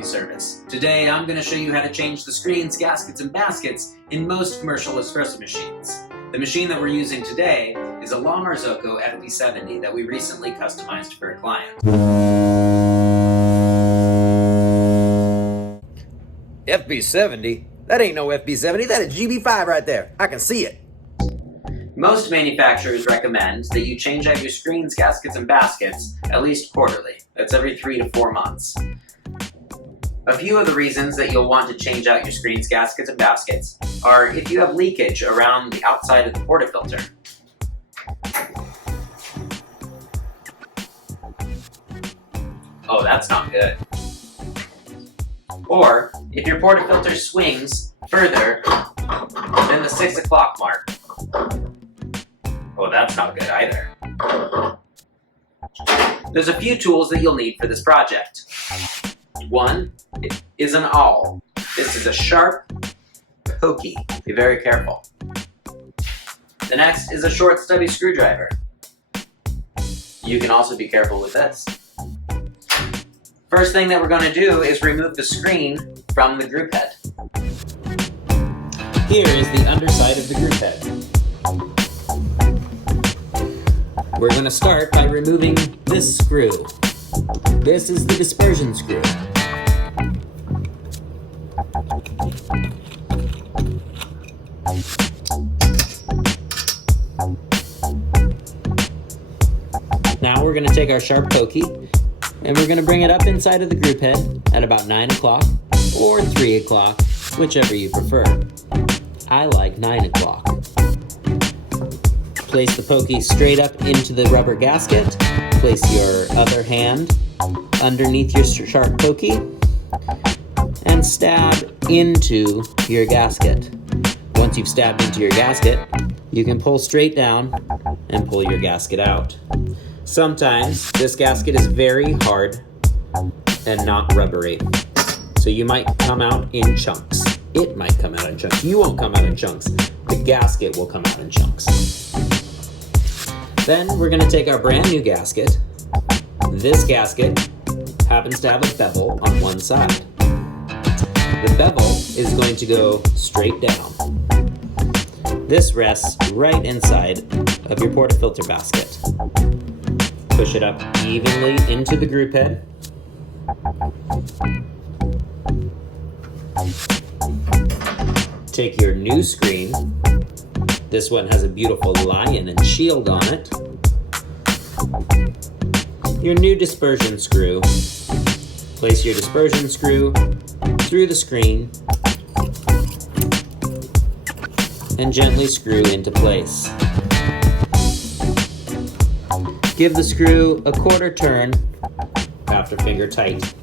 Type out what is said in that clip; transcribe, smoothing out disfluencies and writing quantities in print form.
coffee service. Today I'm going to show you how to change the screens, gaskets, and baskets in most commercial espresso machines. The machine that we're using today is a La Marzocco FB70 that we recently customized for a client. FB70? That ain't no FB70, that is GB5 right there. I can see it. Most manufacturers recommend that you change out your screens, gaskets, and baskets at least quarterly. That's every 3 to 4 months. A few of the reasons that you'll want to change out your screens, gaskets, and baskets are if you have leakage around the outside of the portafilter. Oh, that's not good. Or if your portafilter swings further than the 6 o'clock mark. Oh, that's not good either. There's a few tools that you'll need for this project. One is an awl. This is a sharp, pokey. Be very careful. The next is a short, stubby screwdriver. You can also be careful with this. First thing that we're going to do is remove the screen from the group head. Here is the underside of the group head. We're going to start by removing this screw. This is the dispersion screw. Now we're going to take our sharp pokey and we're going to bring it up inside of the group head at about 9 o'clock or 3 o'clock, whichever you prefer. I like 9 o'clock. Place the pokey straight up into the rubber gasket. Place your other hand underneath your sharp pokey and stab into your gasket. Once you've stabbed into your gasket, you can pull straight down and pull your gasket out. Sometimes this gasket is very hard and not rubbery, so you might come out in chunks. It might come out in chunks. You won't come out in chunks. The gasket will come out in chunks. Then we're going to take our brand new gasket. This gasket happens to have a bevel on one side. The bevel is going to go straight down. This rests right inside of your portafilter basket. Push it up evenly into the group head. Take your new screen. This one has a beautiful lion and shield on it. Your new dispersion screw. Place your dispersion screw through the screen and gently screw into place. Give the screw a quarter turn after finger tight.